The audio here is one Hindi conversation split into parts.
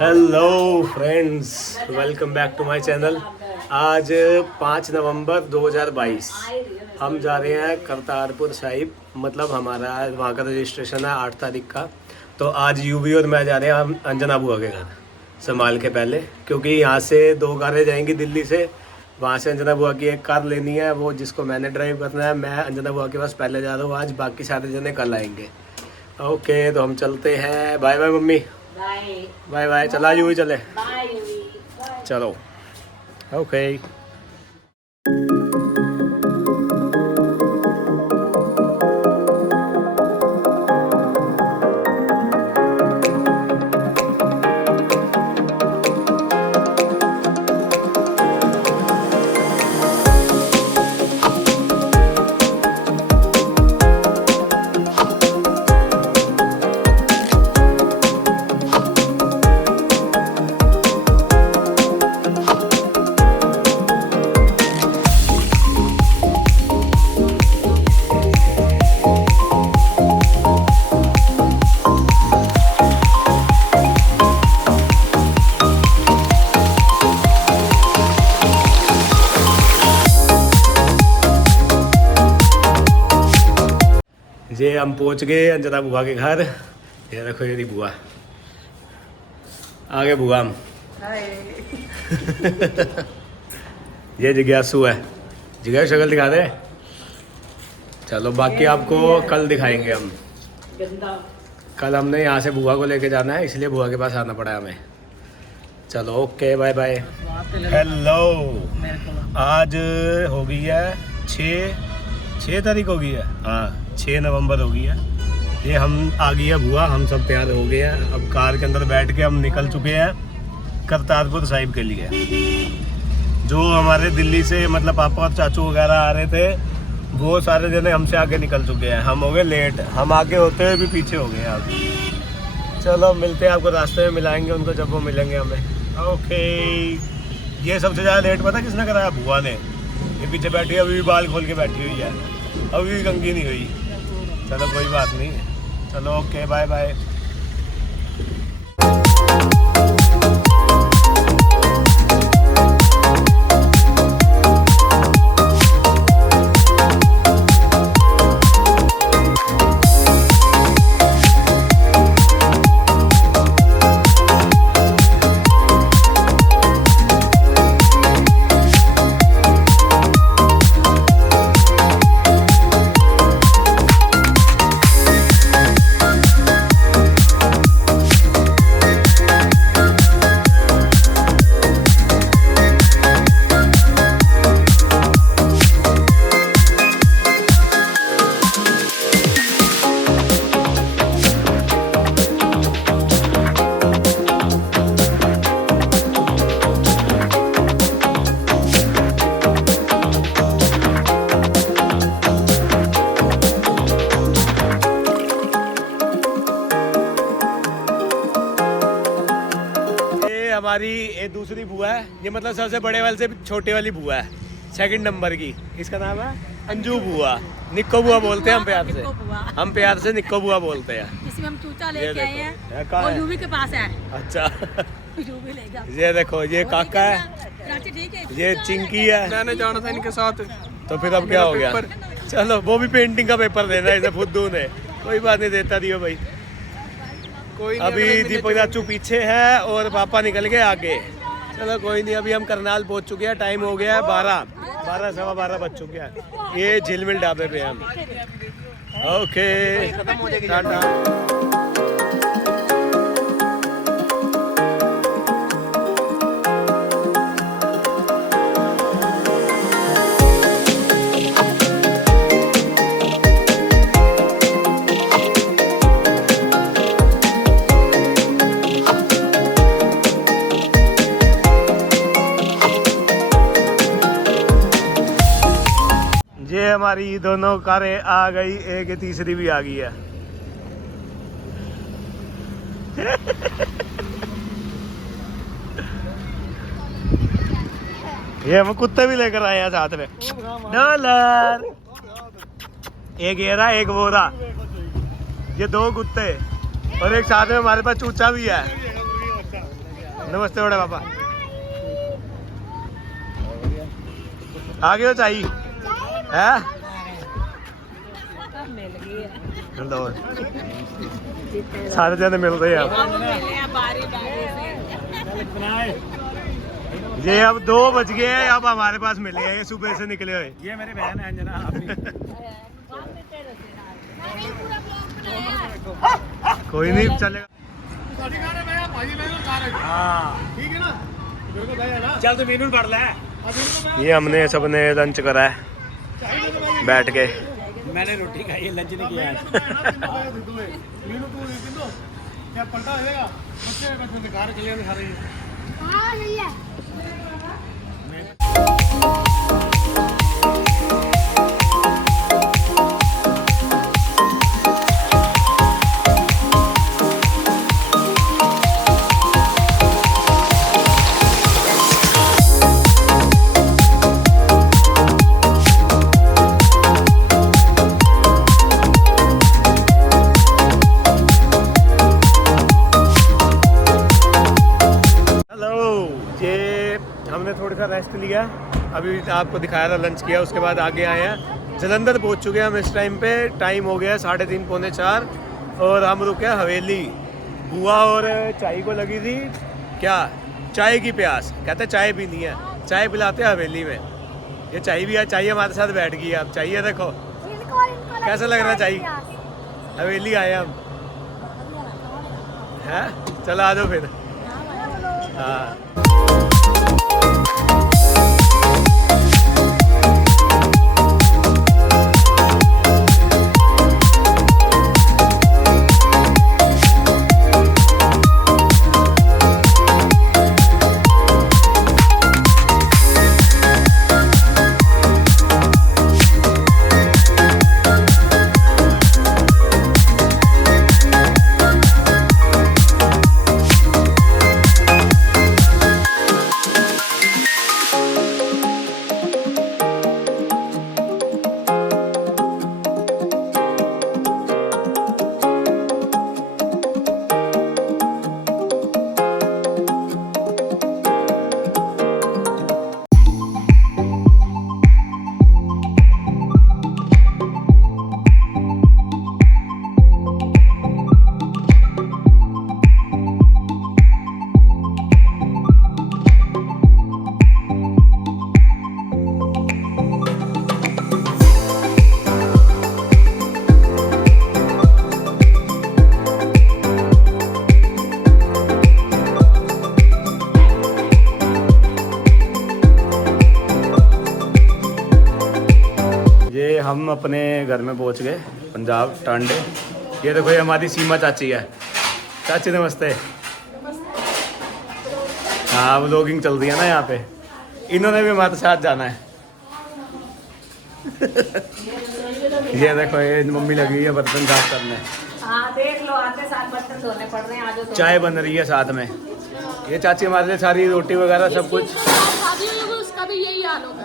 Hello friends, welcome back to my channel. आज 5 नवंबर 2022 हम जा रहे हैं करतारपुर साहिब। मतलब हमारा वहाँ का रजिस्ट्रेशन है 8 तारीख का। तो आज यूवी और मैं जा रहे हैं हम अंजना बुआ के घर संभाल के पहले, क्योंकि यहाँ से 2 कारें जाएंगी दिल्ली से। वहाँ से अंजना बुआ की एक कार लेनी है, वो जिसको मैंने ड्राइव करना है। मैं अंजना बुआ के पास पहले जा रहा हूँ आज, बाकी सारे जने कल आएंगे। ओके, तो हम चलते हैं। Bye bye mummy. Bye bye. चला यूँ ही चले। चलो ओके। ये हम पहुंच गए अंजना बुआ के घर। ये देखो, ये बुआ आगे। बुआ हम ये जिज्ञासु है। जिज्ञासु शक्ल दिखा दे। चलो, बाकी आपको कल दिखाएंगे हम। कल हमने यहाँ से बुआ को लेके जाना है, इसलिए बुआ के पास आना पड़ा हमें। चलो ओके, बाय बाय। हेलो, आज हो गई है 6 तारीख हो गई है। हाँ, 6 नवंबर हो गई है। ये हम आ गई है बुआ, हम सब तैयार हो गए हैं। अब कार के अंदर बैठ के हम निकल चुके हैं करतारपुर साहिब के लिए। जो हमारे दिल्ली से मतलब पापा और चाचू वगैरह आ रहे थे, वो सारे जने हमसे आगे निकल चुके हैं। हम हो गए लेट, हम आगे होते हुए भी पीछे हो गए अब। चलो मिलते हैं, आपको रास्ते में मिलाएंगे उनको जब वो मिलेंगे हमें। ओके। ये सबसे ज़्यादा लेट पता किसने कराया? बुआ ने। ये पीछे बैठी है, अभी भी बाल खोल के बैठी हुई है, अभी भी कंघी नहीं हुई। चलो कोई बात नहीं, चलो ओके, बाय बाय। हमारी ये दूसरी बुआ है। ये मतलब सबसे बड़े वाले से छोटे वाली बुआ है, 2nd नंबर की। इसका नाम है अंजू बुआ। निक्को बुआ बोलते हैं हम प्यार से। हम प्यार से निक्को बुआ बोलते हैं। इसमें हम चूचा लेके आए हैं, वो यूवी के पास है। अच्छा। यूवी ले जा। ये देखो, ये काका है, ये चिंकी है। मैंने जाना था इनके साथ, तो फिर अब क्या हो गया? चलो, वो भी पेंटिंग का पेपर देना है इसे फुद्दू ने। कोई बात नहीं, देता दियो भाई। अभी दीपक चाचू पीछे है और पापा निकल गए आगे। चलो कोई नहीं, अभी हम करनाल पहुंच चुके हैं। टाइम हो गया है 12 सवा 12 बज चुके हैं। ये झिलमिल ढाबे पे हम। ओके, टाटा। ये हमारी दोनों कारें आ गई, एक तीसरी भी आ गई है। ये हम कुत्ते भी लेकर आए हैं साथ में। डॉलर एक ये रहा, एक वो रहा, ये दो कुत्ते और एक साथ में हमारे पास चूचा भी है। नमस्ते बड़े पापा। आ गए हो चाहिए है? सारे जने मिल रहे हैं ये अब 2 बज गए हैं, अब हमारे पास मिले हैं, ये सुबह से निकले हुए। ये मेरी बहन है अंजना। कोई नहीं चलेगा। ठीक है ना, चल तो मीनू पढ़ ले। ये हमने सबने लंच करा है बैठ के। मैंने रोटी खाई है, लंच नहीं किया है। हमने थोड़ा सा रेस्ट लिया, अभी आपको दिखाया था, लंच किया, उसके बाद आगे आए हैं जलंधर। पहुंच चुके हैं हम इस टाइम पे। टाइम हो गया 3:30 पौने 4 और हम रुके हैं हवेली। बुआ और चाय को लगी थी क्या चाय की प्यास, कहते चाय पीनी है, चाय पिलाते हैं हवेली में। ये चाय भी है, चाय हमारे साथ बैठ गई है। अब चाहिए देखो कैसा लग रहा है, चाय हवेली आए हम हैं। चलो आ जाओ फिर। हाँ हम अपने घर में पहुंच गए पंजाब टांडे। ये देखो ये हमारी सीमा चाची है। चाची नमस्ते। हाँ व्लॉगिंग चल रही है ना यहाँ पे, इन्होंने भी हमारे साथ जाना है। ये देखो ये मम्मी लगी हुई है बर्तन साफ करने। हाँ देख लो, आते साथ बर्तन धोने पड़ रहे हैं। आज तो चाय बन रही है साथ में। ये चाची हमारे लिए सारी रोटी वगैरह सब कुछ उसका भी यही हाल होगा।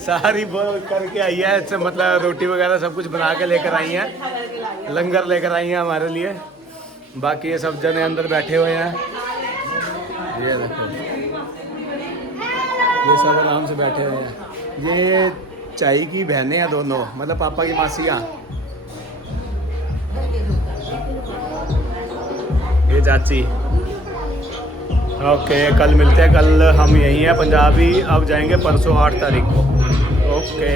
सारी करके आई है, इससे मतलब रोटी वगैरह सब कुछ बना के लेकर आई हैं, लंगर लेकर आई हैं हमारे लिए। बाकी ये सब जने अंदर बैठे हुए हैं। ये देखो ये सब आराम से बैठे हुए हैं। ये चाई की बहनें हैं दोनों, मतलब पापा की मासियाँ। ये चाची। ओके कल मिलते हैं, कल हम यहीं हैं पंजाबी। अब जाएंगे परसों 8 तारीख को। ओके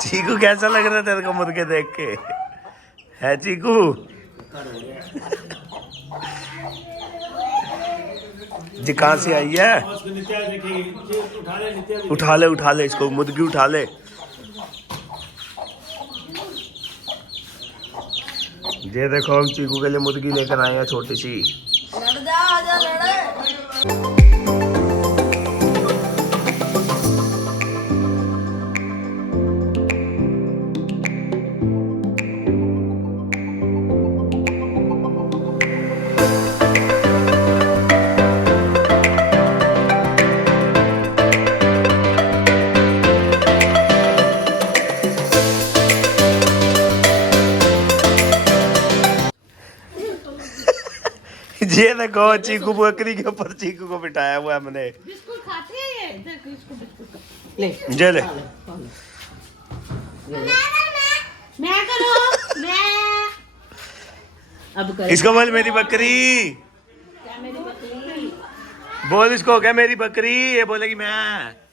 चीकू कैसा लग रहा है तेरे को मुर्गे देख के, है चीकू? जी कहाँ से आई है? उठा ले इसको, मुर्गी उठा ले। ये देखो हम चीकू के लिए मुर्गी लेकर आए हैं छोटी सी। ये देखो चीकू बकरी के ऊपर चीकू को बिठाया हुआ है हमने। बिस्कुट खाती है ये, देख इसको बिस्कुट ले ले मैं करो मैं अब कर इसको बोल मेरी बकरी, क्या मेरी बकरी। बोल इसको क्या मेरी बकरी, ये बोलेगी मैं।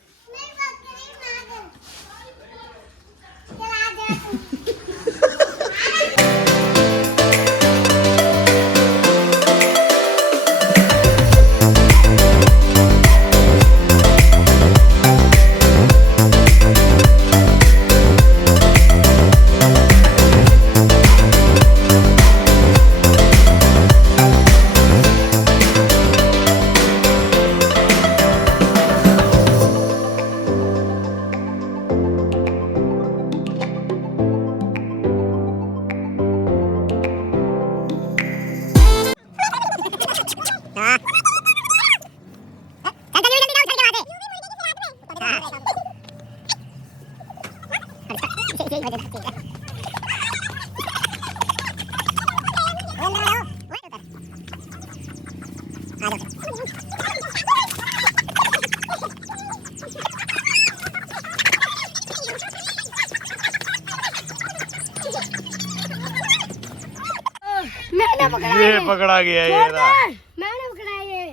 मैंने पकड़ा ये पकड़ा गया ये रहा। मैंने पकड़ा ये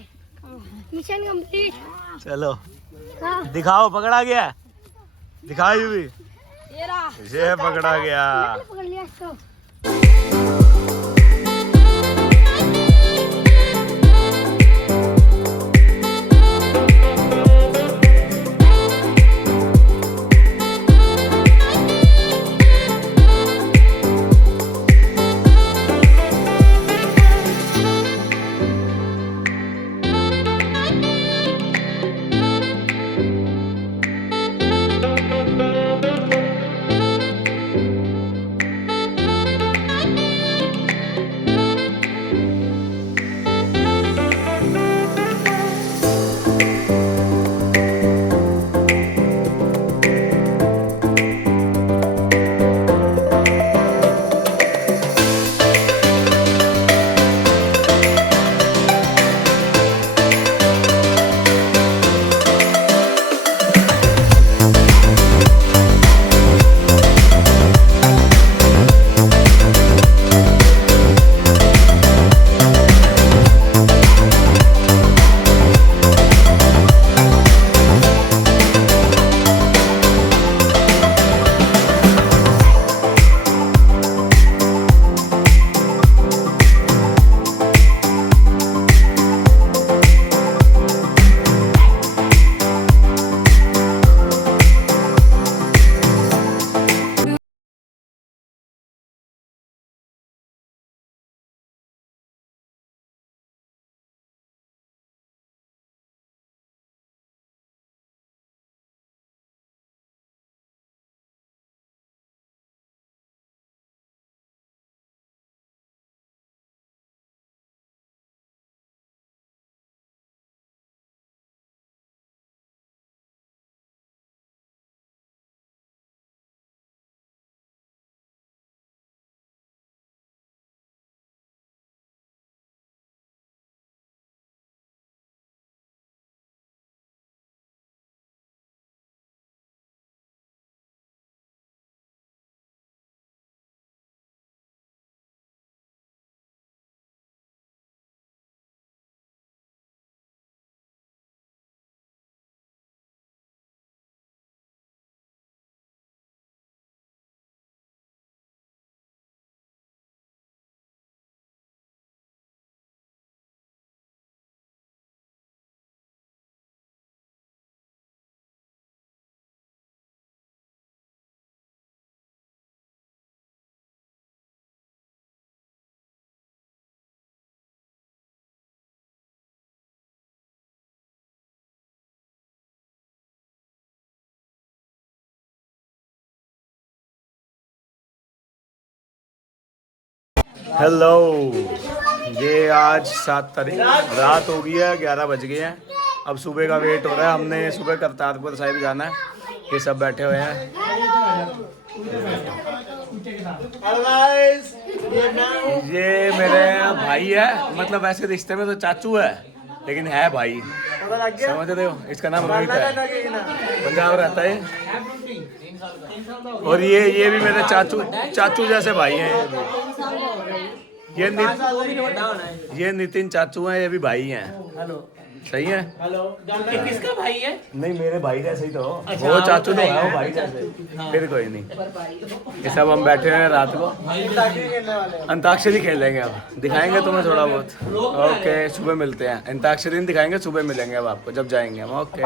मिशन कंप्लीट। चलो हाँ दिखाओ, पकड़ा गया, दिखाओ भी। ये रहा। ये पकड़ा गया। मैंने पकड़ लिया इसको। हेलो, ये आज 7 तारीख रात हो गई है, 11 बज गए हैं। अब सुबह का वेट हो रहा है, हमने सुबह करतारपुर साहिब जाना है। ये सब बैठे हुए हैं, हेलो गाइस, ये मेरे भाई है, मतलब वैसे रिश्ते में तो चाचू है लेकिन है भाई, पता लग गया? समझ रहे हो। इसका नाम रोहित है, पंजाब रहता है। और ये भी मेरे चाचू जैसे भाई हैं। ये नितिन चाचू हैं, ये भी भाई हैं। हेलो सही है। हेलो, किसका भाई है? नहीं मेरे भाई जैसे ही तो वो चाचू तो है, वो भाई जैसे। फिर कोई नहीं, ये सब हम बैठे हैं रात को अंताक्षरी खेलेंगे। अब दिखाएंगे तुम्हें थोड़ा बहुत। ओके सुबह मिलते हैं, अंताक्षरी नहीं दिखाएंगे, सुबह मिलेंगे अब आपको जब जाएंगे हम। ओके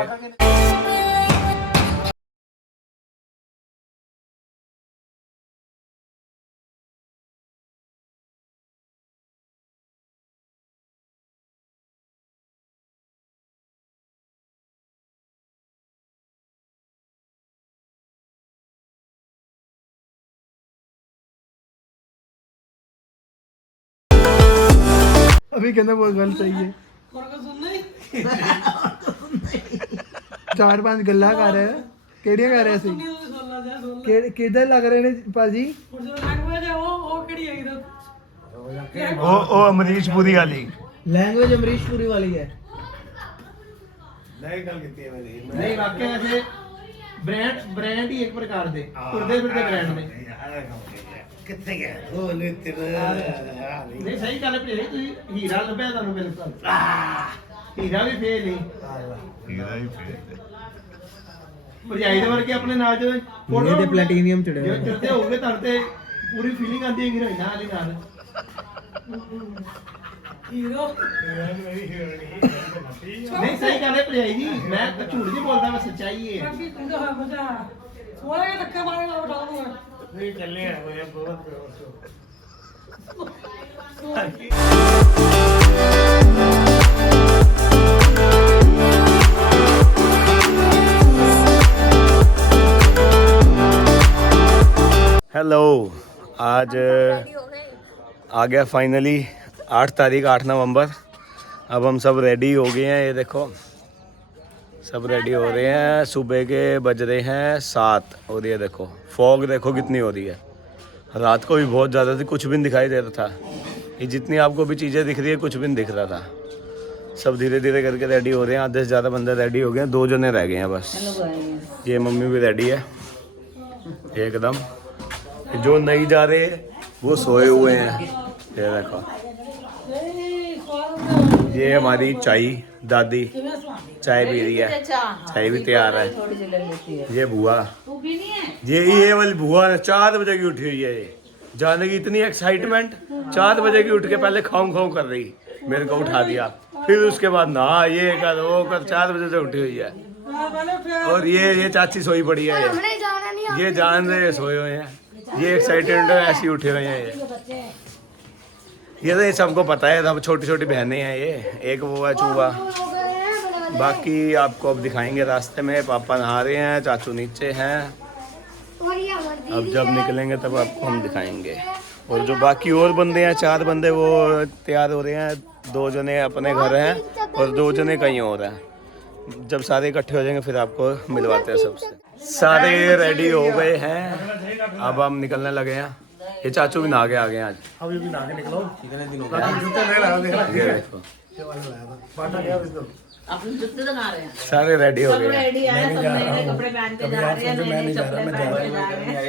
अभी कहना बहुत गल सही है। 4-5 गल्ला कर रहे हैं, केड़ियां कर रहे सी? किधर लग रहे ने भाजी? ओ अमरीश पुरी वाली लैंग्वेज अमरीश पुरी वाली है। नहीं वाकई ऐसे ब्रांड ही एक प्रकार दे फिरते ब्रांड ने। कितने गए नहीं सही गल है, ਤੁਸੀਂ ਹੀਰਾ ਲੱਭਿਆ ਤੁਹਾਨੂੰ ਬਿਲਕੁਲ। ਹੀਰਾ ਵੀ ਫੇਲ ਨਹੀਂ। ਭਰਜਾਈ ਦੇ ਵਰਗੇ ਆਪਣੇ ਨਾਲ ਜਦੋਂ ਫੋਟੋ ਤੇ ਪਲੈਟੀਨੀਅਮ ਚੜਿਆ ਹੋਇਆ ਚੜਦੇ ਹੋਗੇ ਤਾਂ ਤੇ ਪੂਰੀ ਫੀਲਿੰਗ ਆਉਂਦੀ ਹੈ ਹੀਰੋਇਨਾਂ ਵਾਲੀ ਨਾਲ। ਹੀਰੋ ਨਹੀਂ ਸਹੀ ਗੱਲ ਹੈ ਭਰਜਾਈ ਜੀ, ਮੈਂ ਝੂਠ ਨਹੀਂ ਬੋਲਦਾ, ਮੈਂ ਸੱਚਾਈ ਹੈ। नहीं चलने हैं बहुत। हेलो, आज आ गया फाइनली 8 तारीख 8 नवंबर। अब हम सब रेडी हो गए हैं, ये देखो सब रेडी हो रहे हैं। सुबह के बज रहे हैं 7 और ये देखो फॉग देखो कितनी हो रही है। रात को भी बहुत ज़्यादा थी, कुछ भी नहीं दिखाई दे रहा था। ये जितनी आपको भी चीज़ें दिख रही है कुछ भी नहीं दिख रहा था। सब धीरे धीरे करके रेडी हो रहे हैं, आधे से ज़्यादा बंदे रेडी हो गए हैं, 2 जने रह गए हैं बस। ये मम्मी भी रेडी है एकदम। जो नहीं जा रहे वो सोए हुए हैं, ये देखो। ये हमारी चाय दादी चाय पी रही है, चाय भी तैयार है। ये बुआ, ये वाली बुआ 4 बजे की उठी हुई है। ये जाने की इतनी एक्साइटमेंट, 4 बजे की उठ के पहले खाऊं खाऊं कर रही, मेरे को उठा दिया। फिर उसके बाद ना ये कर वो कर, 4 बजे से उठी हुई है। और ये चाची सोई पड़ी है, ये जान रहे सोए हुए हैं, ये एक्साइटेड ऐसी उठे हुए हैं। ये तो ये सबको पता है, सब छोटी छोटी बहनें हैं। ये एक वो है चूहा। बाकी आपको अब दिखाएंगे रास्ते में। पापा नहा रहे हैं, चाचू नीचे हैं। अब जब निकलेंगे तब आपको हम दिखाएंगे। और जो बाकी और बंदे हैं 4 बंदे वो तैयार हो रहे हैं। 2 जने अपने घर हैं और 2 जने कहीं और हैं। जब सारे इकट्ठे हो जाएंगे फिर आपको मिलवाते हैं सबसे। सारे रेडी हो गए हैं, अब हम निकलने लगे हैं। ये चाचू भी नहा के आ गए आज। अभी भी नहा के निकलो, कितने दिन हो ये देखो अपने जूते तो ना रहे हैं, सारे रेडी हो सब गए हैं। रेडी है, सब नए नए कपड़े पहन के जा रहे हैं, नए नए चप्पलें पहन के जा रहे हैं।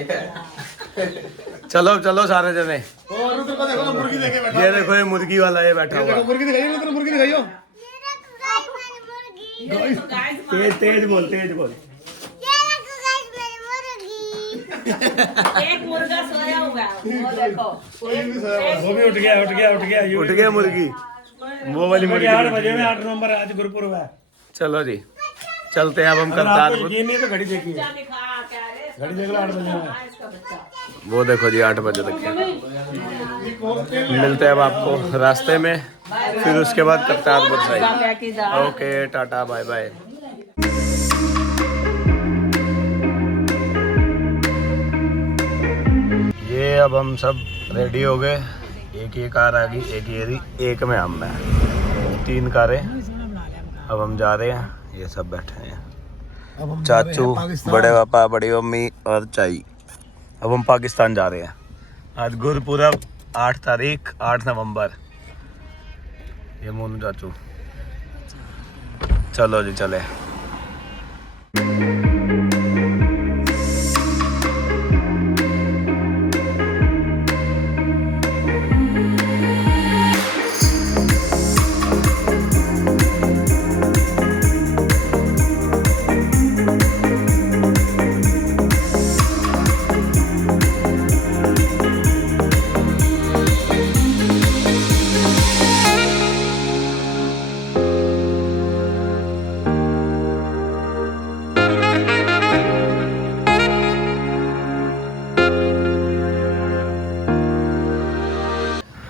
चलो चलो सारे जने। और उधर को देखो, मुर्गी लेके बैठा। ये देखो ये मुर्गी वाला ये बैठा हुआ। मुर्गी दिखाइए, उधर मुर्गी दिखाइयो। तेज तेज बोल, तेज बोल। एक मुर्गा सोया हुआ है, वो देखो वो भी उठ गया उठ गया मुर्गी, वो वाली मुर्गी। 8 बजे में 8 नवंबर आज गुरुपुरब है। चलो जी चलते हैं अब हम करतारपुर। ये नहीं तो घड़ी देखिए, दिखा क्या रे, घड़ी देख लो 8 बजे में। इसका बच्चा वो देखो जी 8 बजे तक है। मिलते हैं अब आपको रास्ते में, फिर उसके बाद Kartarpur side. Okay tata bye bye. ये अब हम सब रेडी हो गए। एक ये कार आ गई, एक ये रही, एक में हम हैं, 3 कारें। अब हम जा रहे हैं, ये सब बैठे हैं, चाचू, बड़े पापा, बड़ी मम्मी और चाई। अब हम पाकिस्तान जा रहे हैं। आज गुरपुरब 8 तारीख 8 नवंबर। ये मोनू चाचू, चलो जी चले।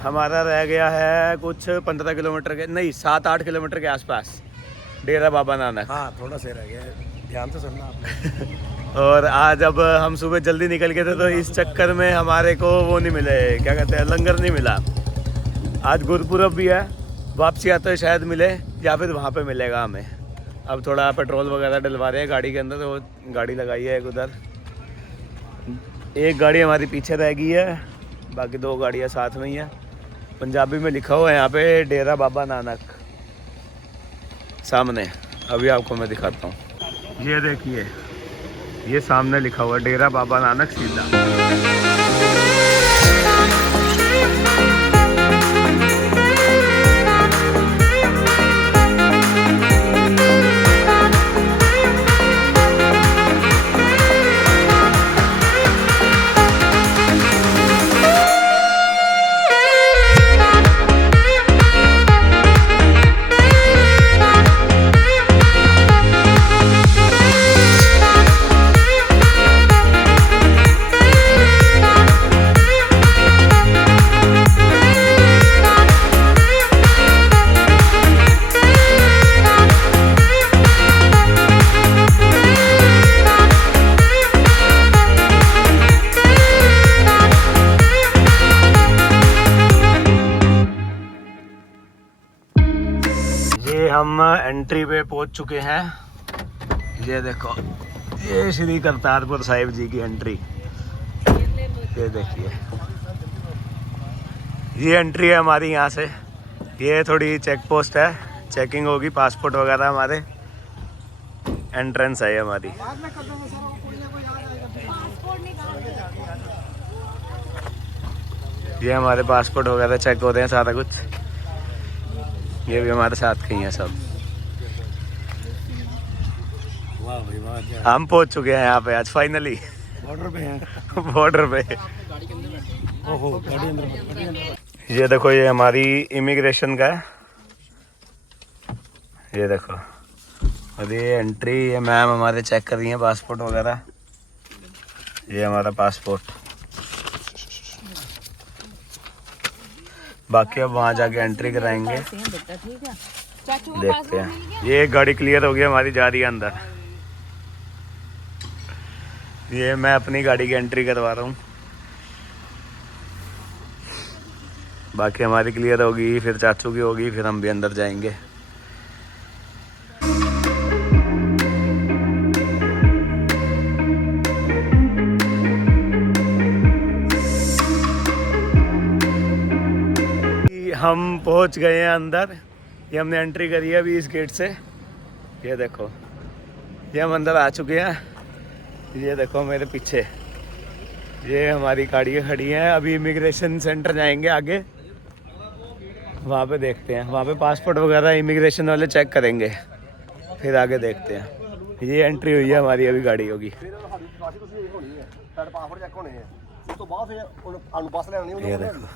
हमारा रह गया है कुछ 15 किलोमीटर के, नहीं 7-8 किलोमीटर के आसपास डेरा बाबा नानक। हाँ थोड़ा सा रह गया है, ध्यान से सुनना आपने। और आज अब हम सुबह जल्दी निकल गए थे तो इस चक्कर में हमारे को वो नहीं मिले, क्या कहते हैं, लंगर नहीं मिला। आज गुरपुरब भी है, वापसी आते तो शायद मिले या फिर वहाँ पे मिलेगा हमें। अब थोड़ा पेट्रोल वगैरह डलवा रहे हैं गाड़ी के अंदर, तो गाड़ी लगाई है एक उधर। एक गाड़ी हमारी पीछे रह गई है, बाकी 2 गाड़ियाँ साथ में ही है। पंजाबी में लिखा हुआ है यहाँ पे डेरा बाबा नानक सामने। अभी आपको मैं दिखाता हूँ, ये देखिए, ये सामने लिखा हुआ है डेरा बाबा नानक सीधा। हम एंट्री पे पहुंच चुके हैं। ये देखो, ये श्री करतारपुर साहिब जी की एंट्री। ये देखिए, ये एंट्री है हमारी यहाँ से। ये थोड़ी चेक पोस्ट है, चेकिंग होगी, पासपोर्ट वगैरह हमारे। एंट्रेंस है ये हमारी। ये हमारे पासपोर्ट वगैरह चेक होते हैं, सारा कुछ। ये भी हमारे साथ के ही हैं सब। वाह भाई वाह, क्या हम पहुंच चुके हैं यहाँ पे आज फाइनली, बॉर्डर पे हैं। बॉर्डर पे। ओहो गाड़ी अंदर। ये देखो, ये हमारी इमिग्रेशन का है। ये देखो, और ये एंट्री, ये मैम हमारे चेक कर रही हैं पासपोर्ट वगैरह। ये हमारा पासपोर्ट। बाकी अब वहाँ जाके एंट्री कराएंगे, देखते हैं। ये एक गाड़ी क्लियर हो गई हमारी, जा रही है अंदर। ये मैं अपनी गाड़ी की एंट्री करवा रहा हूँ। बाकी हमारी क्लियर होगी, फिर चाचू की होगी, फिर हम भी अंदर जाएंगे। हम पहुंच गए हैं अंदर। ये हमने एंट्री करी है अभी इस गेट से। ये देखो, ये हम अंदर आ चुके हैं। ये देखो मेरे पीछे, ये हमारी गाड़ियाँ खड़ी हैं। अभी इमिग्रेशन सेंटर जाएंगे आगे, वहाँ पे देखते हैं। वहाँ पे पासपोर्ट वगैरह इमिग्रेशन वाले चेक करेंगे, फिर आगे देखते हैं। ये एंट्री हुई है हमारी, अभी गाड़ी होगी। ये देखो,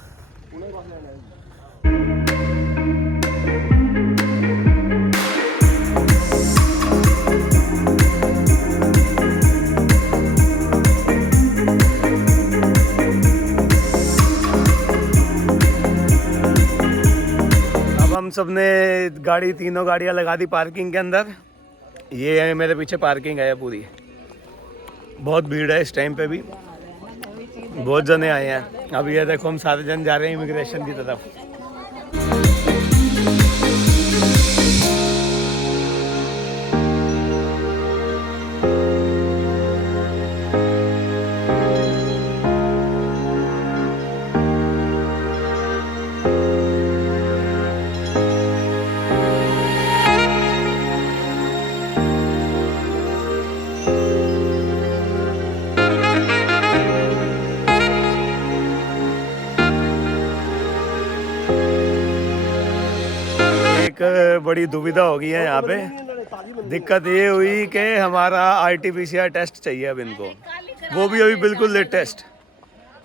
हम सब ने गाड़ी, तीनों गाड़ियां लगा दी पार्किंग के अंदर। ये है मेरे पीछे पार्किंग है पूरी। बहुत भीड़ है इस टाइम पे भी, बहुत जने आए हैं। अब ये देखो, हम सारे जन जा रहे हैं इमिग्रेशन की तरफ। एक बड़ी दुविधा हो गई है यहाँ पे। दिक्कत ये हुई कि हमारा RT-PCR टेस्ट चाहिए अब इनको, वो भी अभी बिल्कुल लेटेस्ट।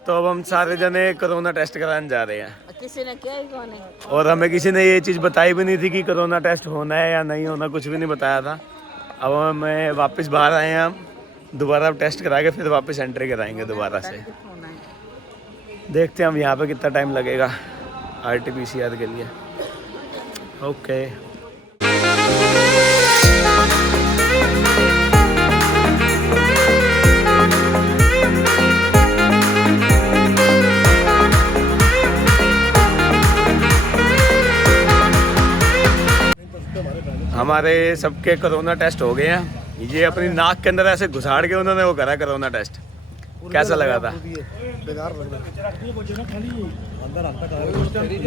तो अब हम सारे जने कोरोना टेस्ट कराने जा रहे हैं। किसी ने किया ही कौन है? और हमें किसी ने ये चीज़ बताई भी नहीं थी कि कोरोना टेस्ट होना है या नहीं होना, कुछ भी नहीं बताया था। अब हमें वापस बाहर आए हैं, हम दोबारा टेस्ट करा के फिर वापस एंट्री कराएंगे दोबारा से। देखते हैं हम यहाँ पे कितना टाइम लगेगा RT-PCR के लिए। ओके हमारे सबके कोरोना टेस्ट हो गए हैं। ये अपनी नाक के अंदर ऐसे घुसाड़ के उन्होंने वो करा कोरोना टेस्ट। कैसा लगा था?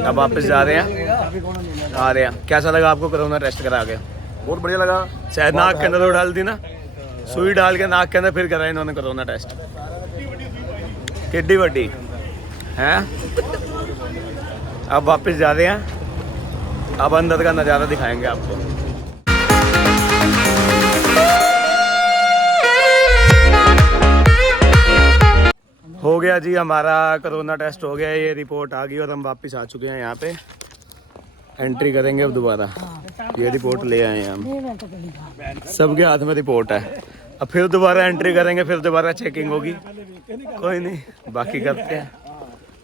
अब वापस जा रहे हैं, आ रहे हैं। कैसा लगा आपको कोरोना टेस्ट करा के? बहुत बढ़िया लगा। शायद नाक के अंदर वो डाल दी ना, सुई डाल के नाक के अंदर फिर करा इन्होंने कोरोना टेस्ट। किड्डी बड्डी हैं। अब वापस जा रहे हैं, अब अंदर का नज़ारा दिखाएंगे आपको। हो गया जी, हमारा कोरोना टेस्ट हो गया, ये रिपोर्ट आ गई और हम वापस आ चुके हैं। यहाँ पे एंट्री करेंगे अब दोबारा। ये रिपोर्ट ले आए हैं हम, सबके हाथ में रिपोर्ट है। अब फिर दोबारा एंट्री करेंगे, फिर दोबारा चेकिंग होगी। कोई नहीं, बाकी करते हैं।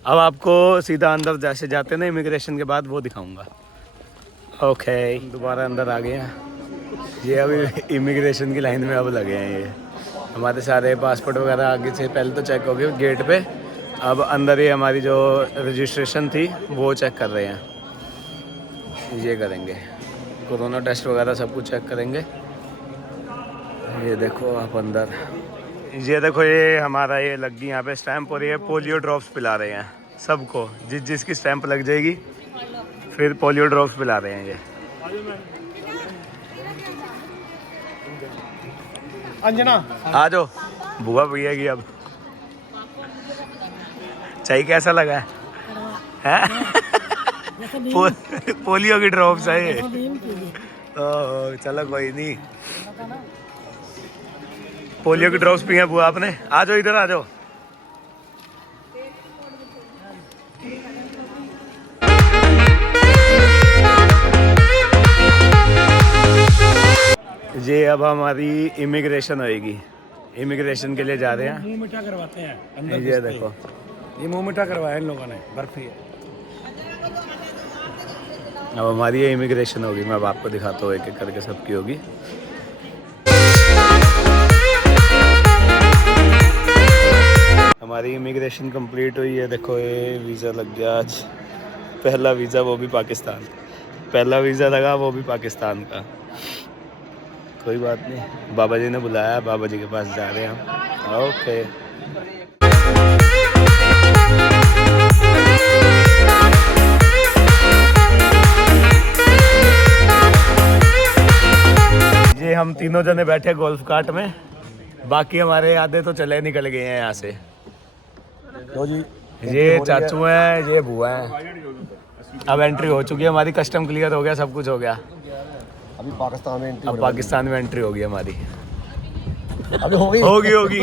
अब आपको सीधा अंदर जैसे जाते ना इमिग्रेशन के बाद वो दिखाऊंगा। ओके दोबारा अंदर आ गए हैं। ये अभी इमिग्रेशन की लाइन में अब लगे हैं। ये हमारे सारे पासपोर्ट वगैरह आगे से पहले तो चेक हो गए गेट पे। अब अंदर ही हमारी जो रजिस्ट्रेशन थी वो चेक कर रहे हैं। ये करेंगे कोरोना टेस्ट वगैरह सब कुछ चेक करेंगे। ये देखो आप अंदर, ये देखो ये हमारा ये लग गई यहाँ पे स्टैंप और ये पोलियो ड्रॉप्स पिला रहे हैं सबको। जिसकी स्टैंप लग जाएगी फिर पोलियो ड्रॉप्स पिला रहे हैं। ये अंजना आ जाओ, बुआ भैया की अब चाहिए। कैसा लगा है? पोलियो की ड्रॉप्स है ये। चलो कोई नहीं, पोलियो की ड्रॉप्स भी हैं बुआ आपने। आ जाओ इधर आ जाओ। ये अब हमारी इमिग्रेशन होएगी, इमिग्रेशन के लिए जा रहे हैं। मुंह मीठा करवाते हैं अंदर। ये देखो, ये मुंह मीठा करवाया इन लोगों ने, बर्फी है। अब हमारी ये इमिग्रेशन होगी, मैं अब आपको दिखाता हूँ एक एक करके सबकी होगी। हमारी इमिग्रेशन कंप्लीट हुई है। देखो ये वीज़ा लग गया आज, पहला वीज़ा वो भी पाकिस्तान, पहला वीज़ा लगा वो भी पाकिस्तान का। कोई बात नहीं, बाबा जी ने बुलाया, बाबा जी के पास जा रहे हैं हम। ओके ये हम तीनों जने बैठे गोल्फ कार्ट में, बाकी हमारे आधे तो चले निकल गए हैं यहाँ से। लो जी, ये चाचू हैं, ये बुआ हैं। अब एंट्री हो चुकी है हमारी, कस्टम क्लियर हो गया, सब कुछ हो गया। अभी पाकिस्तान में एंट्री, अब पाकिस्तान में एंट्री होगी हमारी। अभी हो गई होगी।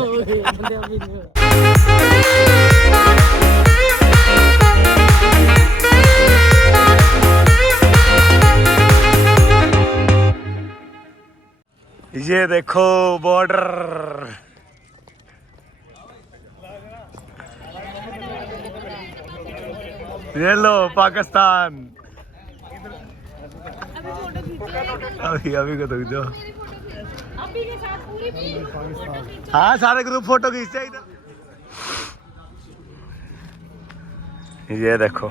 ये देखो बॉर्डर, ये लो पाकिस्तान। अभी को रुक जाओ। हाँ सारे ग्रुप फोटो खींचते इधर। ये देखो,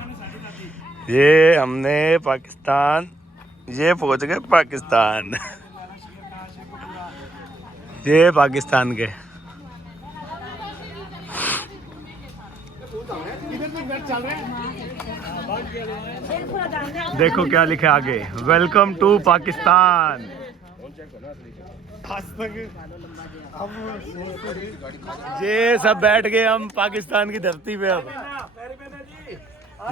ये हमने पाकिस्तान, ये पहुंच गए पाकिस्तान। ये पाकिस्तान के। देखो क्या लिखा आगे, वेलकम टू पाकिस्तान। ये सब बैठ गए हम पाकिस्तान की धरती पे। अब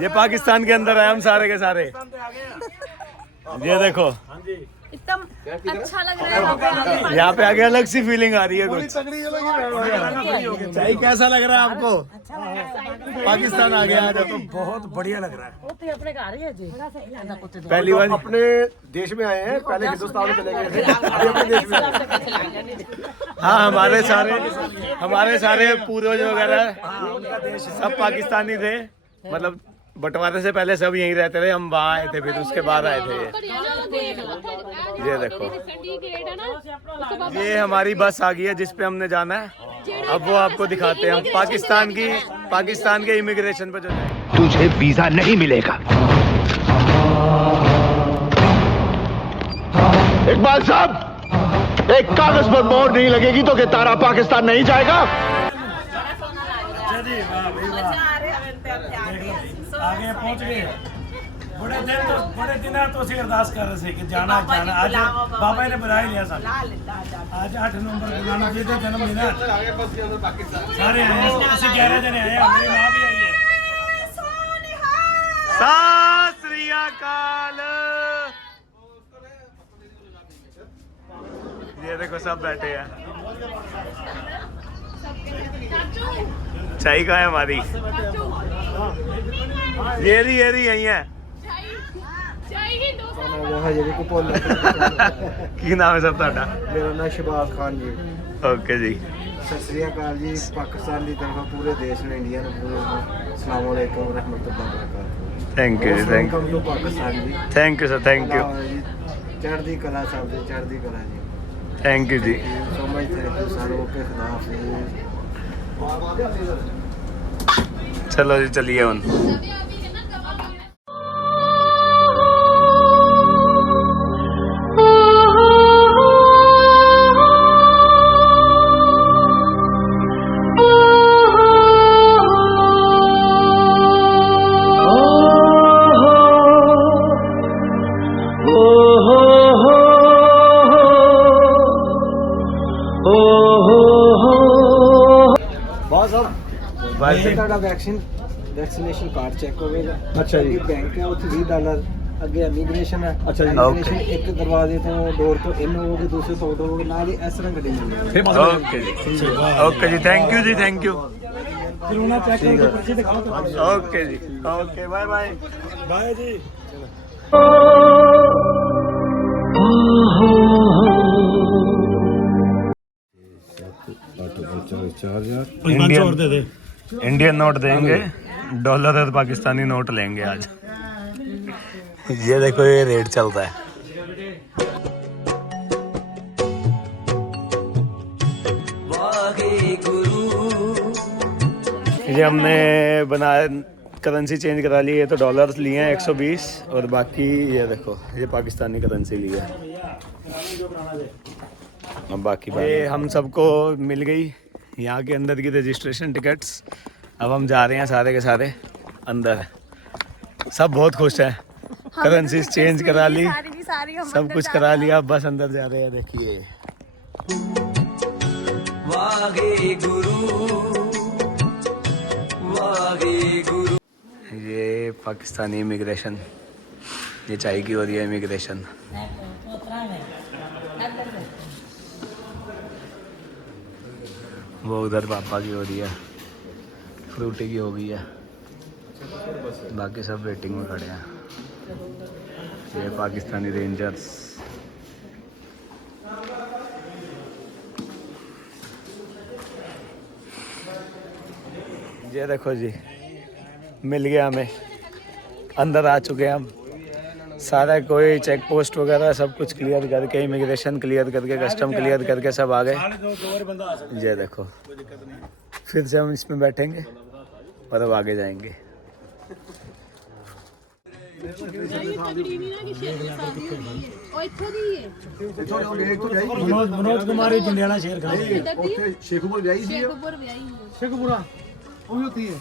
ये पाकिस्तान के अंदर है हम सारे के सारे। ये देखो एकदम अच्छा लग रहा है यहाँ पे आके। यहाँ पे आके अलग सी फीलिंग आ रही है कुछ। चाय कैसा लग रहा है आपको? पाकिस्तान आ गया आज तो बहुत बढ़िया लग रहा है। पहली बार अपने देश में आए हैं, पहले हिंदुस्तान में चले गए थे, अभी अपने देश में आए हैं। हाँ हमारे सारे पूर्वज वगैरह सब पाकिस्तानी थे, मतलब बंटवारे से पहले सब यहीं रहते थे। हम वहाँ आए थे, फिर उसके बाद आए थे। ये देखो ये हमारी बस आ गई है जिस पे हमने जाना है। अब वो आपको दिखाते हैं हम पाकिस्तान के इमिग्रेशन पे जो जाएंगे। तुझे वीजा नहीं मिलेगा। इकबाल साहब, एक कागज पर मोहर नहीं लगेगी तो कि तारा पाकिस्तान नहीं जाएगा। आगे पहुंच गए। बड़े दिन तो ਅਸੀਂ ਅਰਦਾਸ ਕਰ ਰਹੇ ਸੀ ਕਿ ਜਾਣਾ ਅੱਜ ਬਾਬਾ ਨੇ ਬੁਲਾ ਹੀ ਲਿਆ ਸਾਨੂੰ। ਅੱਜ 8 ਨਵੰਬਰ ਗੁਰੂ ਨਾਨਕ ਜੀ ਦਾ ਜਨਮ ਦਿਨ ਹੈ। ਸਾਰੇ ਆਏ हैं, ਅਸੀਂ 11 ਜਣੇ ਆਏ हैं, मेरी मां भी आई है। सत श्री अकाल। ये देखो सब बैठे हैं। चाय का है हमारी। ये रही यही है। की नाम है सब ਤੁਹਾਡਾ? ਮੇਰਾ ਨਾਮ ਸ਼ਬਾਜ਼ ਖਾਨ ਜੀ। ओके जी। ਸਤਿ ਸ੍ਰੀ ਅਕਾਲ ਜੀ। ਪਾਕਿਸਤਾਨ ਦੀ ਤਰਫੋਂ ਪੂਰੇ ਦੇਸ਼ ਨੂੰ ਇੰਡੀਆ ਨੂੰ ਅਸਲਾਮ ਵਾਲੇਕੁਮ ਰਹਿਮਤੁਲਾਹ ਬਰਕਾਤੁਹੂ। Thank you thank welcome to Pakistan ji. You sir thank you ਚੜ੍ਹਦੀ ਕਲਾ ਸਾਹਿਬ ਦੀ ਚੜ੍ਹਦੀ ਕਲਾ ਜੀ। थैंक यू जी। So much thank you sir. Okay ਖੁਦਾ ਹਾਫਿਜ਼। चलो जी चलिए ਹੁਣ। ਬਹੁਤ ਸਰ भाई जी ਤੁਹਾਡਾ ਵੈਕਸੀਨੇਸ਼ਨ ਕਾਰਡ ਚੈੱਕ ਹੋਵੇਗਾ। ਅੱਛਾ ਜੀ। ਬੈਂਕ ਹੈ ਉੱਥੇ $20 ਅੱਗੇ ਇਮੀਗ੍ਰੇਸ਼ਨ ਹੈ। ਅੱਛਾ ਜੀ। ਇਮੀਗ੍ਰੇਸ਼ਨ ਇੱਕ ਦਰਵਾਜ਼ੇ ਤੋਂ ਡੋਰ ਤੋਂ ਇਨ ਹੋਗੇ, ਦੂਸਰੇ ਤੋਂ ਆਊਟ ਹੋਗੇ, ਨਾਲ ਹੀ ਇਸ ਤਰ੍ਹਾਂ ਗੱਡੀ ਮਿਲ ਜਾਏਗੀ। ओके जी थैंक यू जी थैंक यू। फिर उन्हें चेक करके पर्ची दिखाओ तो ओके जी ओके बाय बाय बाय जी। इंडियन नोट देंगे, डॉलर और पाकिस्तानी नोट लेंगे आज। ये देखो ये रेट चल रहा है। ये हमने बनाया करेंसी चेंज करा ली है, तो डॉलर्स लिए हैं 120 और बाकी ये देखो ये पाकिस्तानी करेंसी ली है। अब बाकी ये हम सबको मिल गई यहाँ के अंदर की रजिस्ट्रेशन टिकट्स। अब हम जा रहे हैं सारे के सारे अंदर। सब बहुत खुश हैं, करेंसी चेंज करा ली, सब कुछ करा लिया, बस अंदर जा रहे हैं। देखिए ये पाकिस्तानी इमिग्रेशन, ये चाय की हो रही है इमिग्रेशन। वो उधर पापा की हो रही है, फ्रूटी की हो गई है, बाकी सब वेटिंग में खड़े हैं। ये पाकिस्तानी रेंजर्स। ये देखो जी मिल गया हमें, अंदर आ चुके हैं हम। सारा कोई चेक पोस्ट वगैरह सब कुछ क्लियर करके, इमिग्रेशन क्लियर करके, कस्टम क्लियर करके सब आ गए। ये देखो फिर से हम इसमें बैठेंगे और अब आगे जाएंगे। मनोज कुमार जंडियाला शेर खान ਸ਼ੇਖੂਪੁਰ ਵਿਆਹੀ ਸੀ। शेखपुरा ਉਹ ਵੀ ਉੱਥੇ ਹੈ।